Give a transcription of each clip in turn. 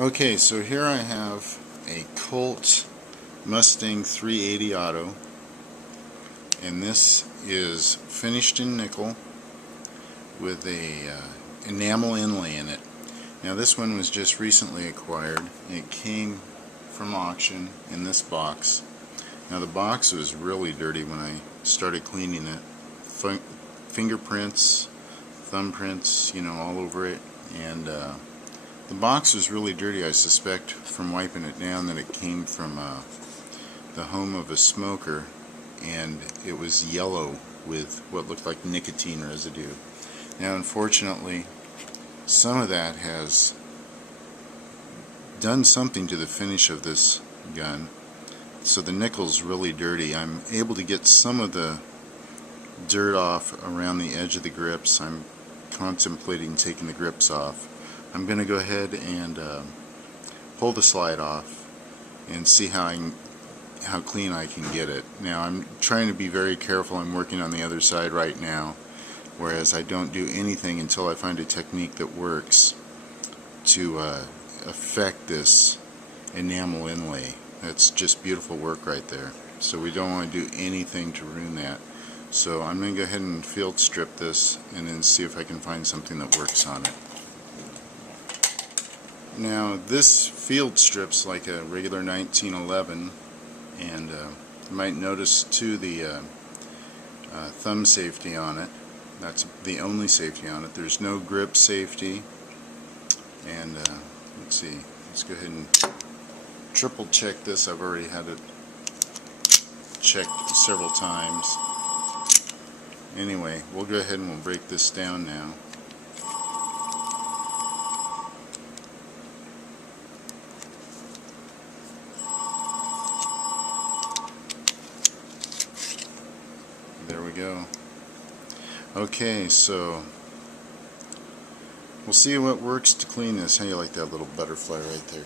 Okay, so here I have a Colt Mustang 380 Auto, and this is finished in nickel with a enamel inlay in it. Now this one was just recently acquired. It came from auction in this box. Now the box was really dirty when I started cleaning it. Fingerprints, thumbprints, all over it, and the box was really dirty. I suspect from wiping it down that it came from the home of a smoker, and it was yellow with what looked like nicotine residue. Now unfortunately, some of that has done something to the finish of this gun, so the nickel's really dirty. I'm able to get some of the dirt off around the edge of the grips. I'm contemplating taking the grips off. I'm going to go ahead and pull the slide off and see how clean I can get it. Now I'm trying to be very careful. I'm working on the other side right now, whereas I don't do anything until I find a technique that works to affect this enamel inlay. That's just beautiful work right there. So we don't want to do anything to ruin that. So I'm going to go ahead and field strip this and then see if I can find something that works on it. Now this field strips like a regular 1911, and you might notice too the thumb safety on it. That's the only safety on it. There's no grip safety, and let's see, let's go ahead and triple check this. I've already had it checked several times. Anyway, we'll go ahead and we'll break this down now. There we go. Okay, so we'll see what works to clean this. How do you like that little butterfly right there?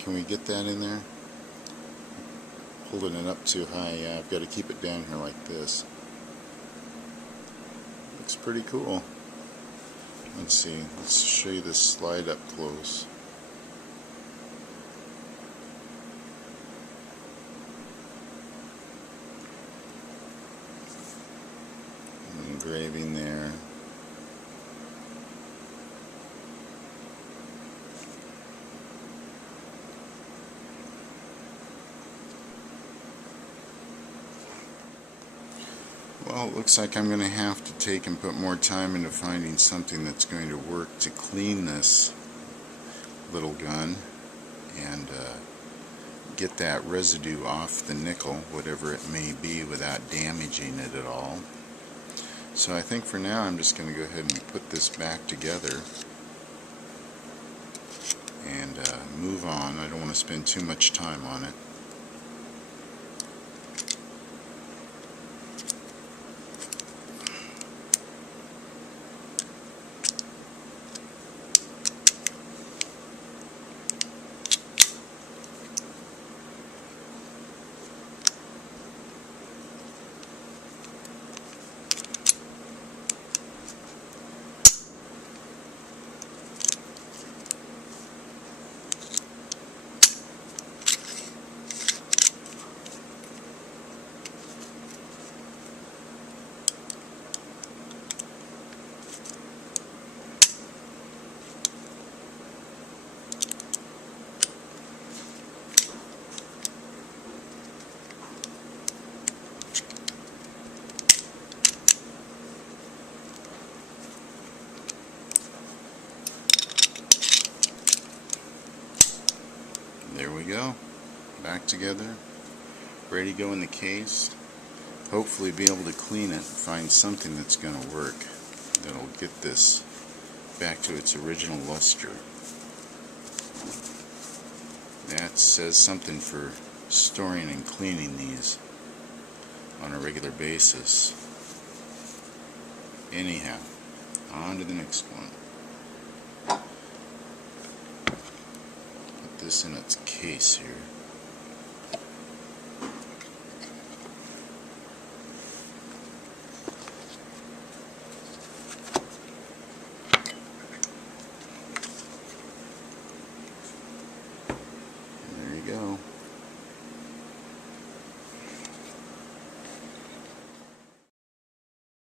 Can we get that in there? Holding it up too high. Yeah, I've got to keep it down here like this. Looks pretty cool. Let's see. Let's show you this slide up close. Engraving there. Well, it looks like I'm going to have to take and put more time into finding something that's going to work to clean this little gun and get that residue off the nickel, whatever it may be, without damaging it at all. So I think for now I'm just going to go ahead and put this back together and move on. I don't want to spend too much time on it. There we go, back together, ready to go in the case. Hopefully be able to clean it and find something that's going to work, that'll get this back to its original luster. That says something for storing and cleaning these on a regular basis. Anyhow, on to the next one. This in its case here.